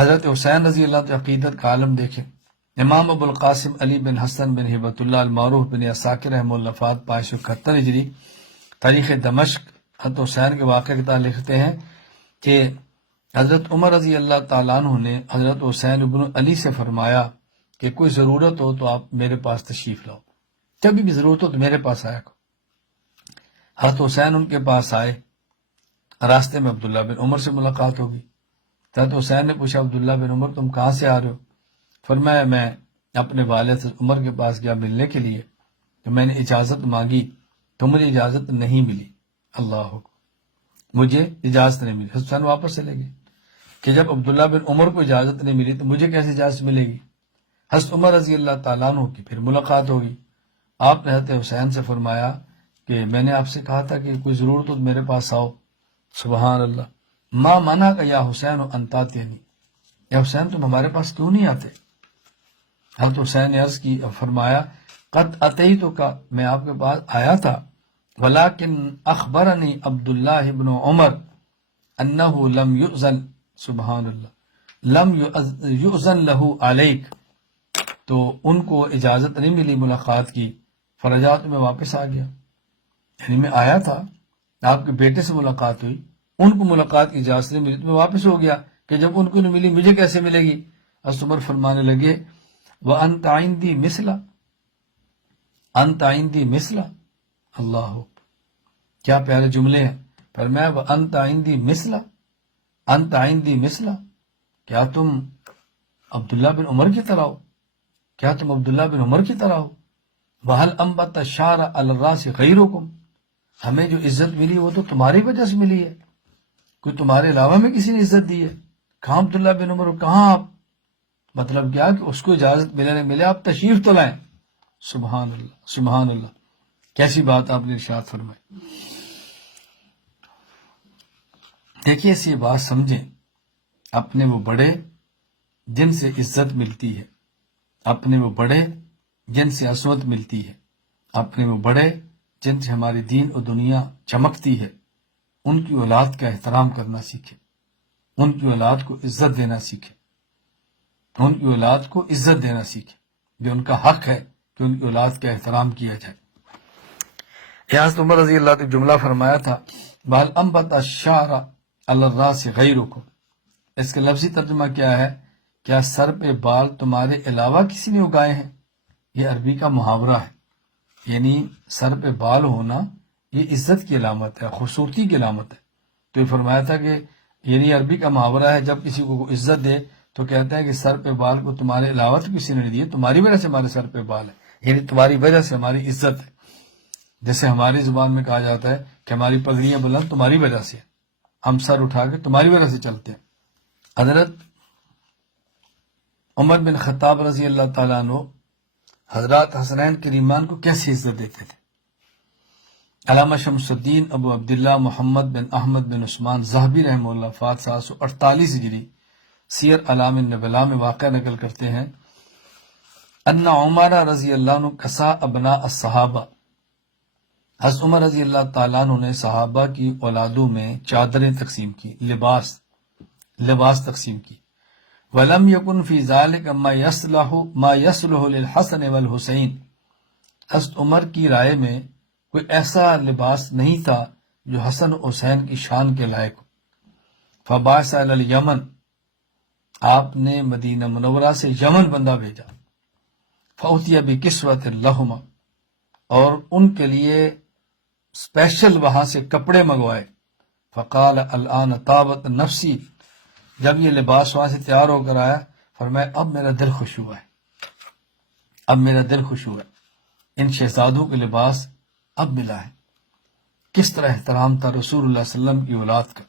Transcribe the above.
حضرت حسین رضی اللہ عنہ عقیدت کا عالم دیکھیں. امام ابو القاسم علی بن حسن بن ہبت اللہ المعروف بن اساکر رحمہ اللہ وفات 571 ہجری. تاریخ دمشق حضرت حسین کے واقعہ کے تعلق لکھتے ہیں کہ حضرت عمر رضی اللہ تعالیٰ عنہ نے حضرت حسین ابن علی سے فرمایا کہ کوئی ضرورت ہو تو آپ میرے پاس تشریف لاؤ، جب بھی ضرورت ہو تو میرے پاس آیا کرو. حضرت حسین ان کے پاس آئے. راستے میں عبداللہ بن عمر سے ملاقات ہوگی. حضرت حسین نے پوچھا عبداللہ بن عمر تم کہاں سے آ رہے ہو؟ فرمایا میں اپنے والد عمر کے پاس گیا ملنے کے لیے، تو میں نے اجازت مانگی تو مجھے اجازت نہیں ملی. اللہ حکم، مجھے اجازت نہیں ملی. حضرت حسین واپس چلے گئے کہ جب عبداللہ بن عمر کو اجازت نہیں ملی تو مجھے کیسے اجازت ملے گی؟ حضرت عمر رضی اللہ تعالیٰ عنہ کی پھر ملاقات ہوگی. آپ نے حضرت حسین سے فرمایا کہ میں نے آپ سے کہا تھا کہ کوئی ضرورت ہو تو میرے پاس آؤ. سبحان اللہ. ما منع کا یا حسین انتاتینی، یا حسین تم ہمارے پاس کیوں نہیں آتے؟ حضرت حسین نے عرض کی، فرمایا قد اتیتک، میں آپ کے پاس آیا تھا، ولیکن اخبرنی عبداللہ بن عمر انہ لم یؤذن، سبحان اللہ، لم یؤذن لہ علیک، تو ان کو اجازت نہیں ملی ملاقات کی. فرجعت میں واپس آ گیا. یعنی میں آیا تھا، آپ کے بیٹے سے ملاقات ہوئی، ان کو ملاقات کی اجازت نہیں ملی تو میں واپس ہو گیا کہ جب ان کو نہیں ملی مجھے کیسے ملے گی؟ حضرت عمر فرمانے لگے وَأَنْتَ عِنْدِي مِثْلَ، أَنْتَ عِنْدِي مِثْلَ. اللہ، کیا پیارے جملے ہیں. فرمایا وَأَنْتَ عِنْدِي مِثْلَ، أَنْتَ عِنْدِي مِثْلَ، کیا تم عبداللہ بن عمر کی طرح ہو، کیا تم عبداللہ بن عمر کی طرح ہو. وَهَلْ أَنْبَتَ الشَّعْرَ عَلَى الرَّأْسِ غَيْرُكُمْ، ہمیں جو عزت ملی وہ تو تمہاری وجہ سے ملی ہے، کوئی تمہارے علاوہ میں کسی نے عزت دی ہے؟ کہاں عبداللہ بن عمر، کہاں آپ؟ مطلب کیا کہ اس کو اجازت ملے نہ ملے آپ تشریف تو لائیں. سبحان اللہ، سبحان اللہ، کیسی بات آپ نے ارشاد فرمائی. دیکھیے اس یہ بات سمجھیں، اپنے وہ بڑے جن سے عزت ملتی ہے، اپنے وہ بڑے جن سے عصمت ملتی ہے، اپنے وہ بڑے جن سے ہماری دین اور دنیا چمکتی ہے، ان کی اولاد کا احترام کرنا سیکھیں، ان کی اولاد کو عزت دینا سیکھیں، ان کی اولاد کو عزت دینا سیکھیں. جو ان کا حق ہے کہ ان کی اولاد کا احترام کیا جائے. حضرت عمر رضی اللہ عنہ جملہ فرمایا تھا بَهَلْ أَنْبَتَ الشَّعْرَ عَلَى الرَّأْسِ غَيْرُكُمْ، اس کا لفظی ترجمہ کیا ہے؟ کیا سر پہ بال تمہارے علاوہ کسی نے اگائے ہیں؟ یہ عربی کا محاورہ ہے، یعنی سر پہ بال ہونا یہ عزت کی علامت ہے، خوبصورتی کی علامت ہے. تو یہ فرمایا تھا کہ یعنی عربی کا محاورہ ہے، جب کسی کو عزت دے تو کہتے ہیں کہ سر پہ بال کو تمہارے علاوہ تو کسی نے نہیں دیے، تمہاری وجہ سے ہمارے سر پہ بال ہے، یعنی تمہاری وجہ سے ہماری عزت ہے. جیسے ہماری زبان میں کہا جاتا ہے کہ ہماری پگڑیاں بلند تمہاری وجہ سے، ہم سر اٹھا کے تمہاری وجہ سے چلتے ہیں. حضرت عمر بن خطاب رضی اللہ تعالیٰ عنہ حضرات حسنین کریمان کو کیسی عزت دیتے تھے. علامہ شمس الدین ابو عبداللہ محمد بن احمد بن عثمان ذہبی رحمہ اللہ وفات 748 ہجری سیر اعلام النبلاء میں واقعہ نقل کرتے ہیں ان عمر رضی اللہ عنہ کسا ابناء الصحابہ، حضرت عمر رضی اللہ تعالیٰ عنہ نے صحابہ کی اولادوں میں چادریں تقسیم کی، لباس تقسیم کی. وَلَمْ يَكُنْ فِي ذَلِكَ مَا يَصْلُحُ لِلْحَسَنِ وَالْحُسَيْنِ، حضرت عمر کی رائے میں کوئی ایسا لباس نہیں تھا جو حسن و حسین کی شان کے لائق ہو. فَبَعَثَ إِلَى الْيَمَنِ، آپ نے مدینہ منورہ سے یمن بندہ بھیجا. فَأُتِيَ بِكِسْوَةٍ لَهُمَا، اور ان کے لیے اسپیشل وہاں سے کپڑے منگوائے. فَقَالَ الْآنَ طَابَتْ نَفْسِي، جب یہ لباس وہاں سے تیار ہو کر آیا فرمایا اب میرا دل خوش ہوا ہے، اب میرا دل خوش ہوا ہے، ان شہزادوں کے لباس اب ملا ہے. کس طرح احترام تھا رسول اللہ صلی اللہ علیہ وسلم کی اولاد کا.